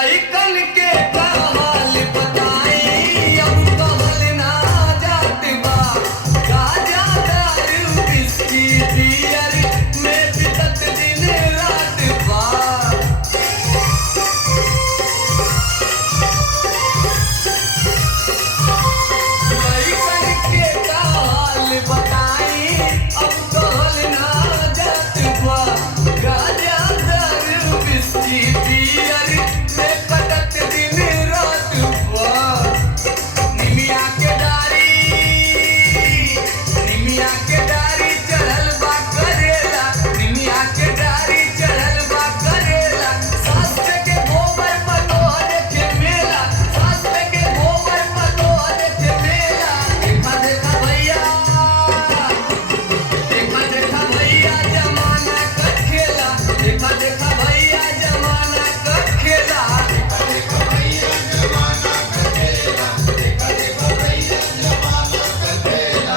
लइकन के का हाल बताई, अब कहल ना जात बा। गांजा दारू विस्की बियर में बितत दिन रात बा। लइकन के का हाल बताई, अब कहल ना जात बा। गांजा दारू विस्की बियर में कटत दिन रात बा। निमिया के डारी चढ़ल बा करेला, निमिया के डारी चढ़ल बा करेला। सास के गोबर पतोहर के मेला, सास के गोबर पतोहर के मेला। देखा देखा भैया, देखा देखा भैया जमाना का खेला, देखा देखा भैया जमाना का खेला। देखा देखा भैया जमाना का खेला, देखा देखा भैया जमाना का खेला।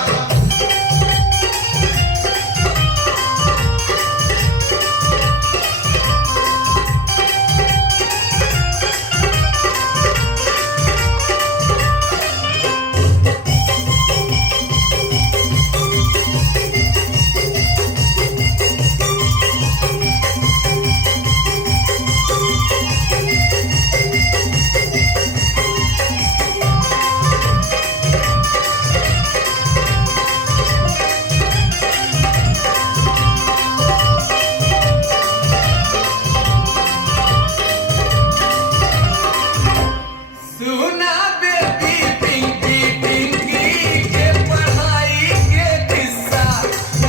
सुना बेबी पिंकी पिंकी के पढ़ाई के किस्सा,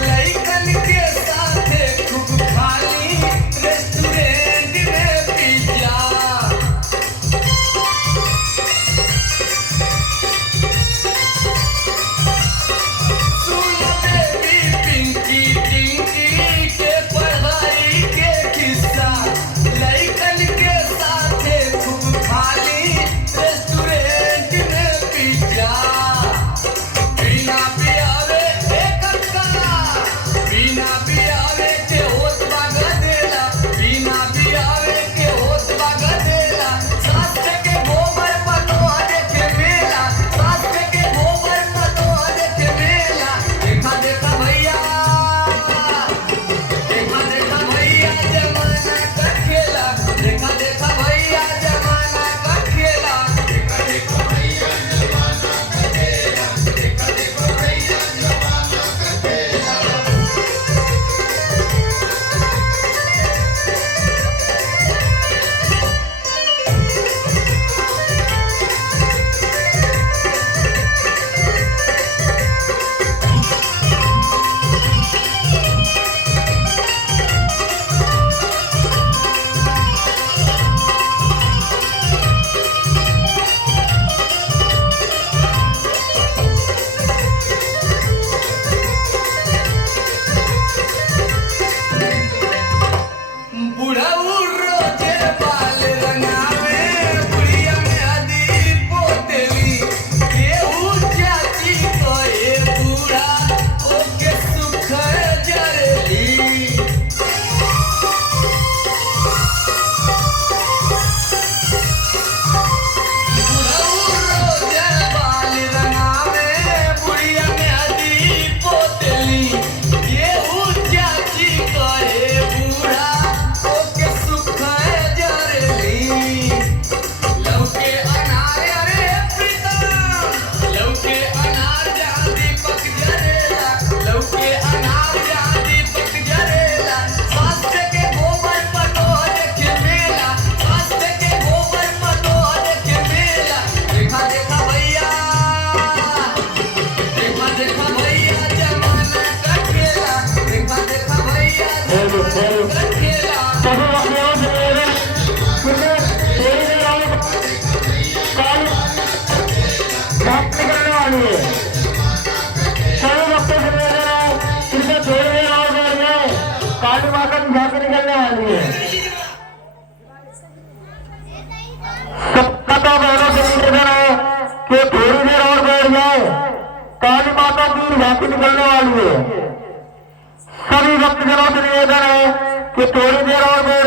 लइकन के साथे खूब खाली रेस्टोरेंट में पिज्जा। सुना बेबी पिंकी पिंकी के पढ़ाई के किस्सा, लइकन के साथे खूब खाली रेस्टोरेंट में पिज्जा। बिना पियावे एक कला, बिना पियावे के होत बा गदेला, बिना पियावे के होत बा गदेला। सास के गोबर पतोहर के मेला, सास के गोबर पतोहर के मेला। देखा देखा भैया, देखा देखा भैया जमाना का खेला, देखा देखा भैया जमाना का खेला। देखा देखा भैया जमाना का खेला, देखा देखा भैया जमाना का खेला। बुढ़ऊ रोजे बाल रंगावे, बुढ़िया में हदी पोतेली। केहू चाची कहे बूढ़ा ओके सुख जरेली। बुढ़ऊ रोजे बाल रंगावे, बुढ़िया में हदी पोतेली। केहू चाची कहे बूढ़ा ओके सुख जरेली। लौके अनार रे प्रीतम, लौके अनार जहाँ दीपक जरेला, लौके अनार जहाँ दीपक जरेला। सास के गोबर पतोहर के मेला, सास के गोबर पतोहर के मेला। देखा देखा भैया, देखा देखा भैया जमाना का खेला, देखा देखा भैया जमाना का खेला। काली माता की झांकी निकलने वाली है। सबका तो बहनों से निवेदन है कि थोड़ी देर और बैठ जाए, काली माता की झांकी निकलने वाली है। सभी भक्तजनों से निवेदन है कि थोड़ी देर और बैठ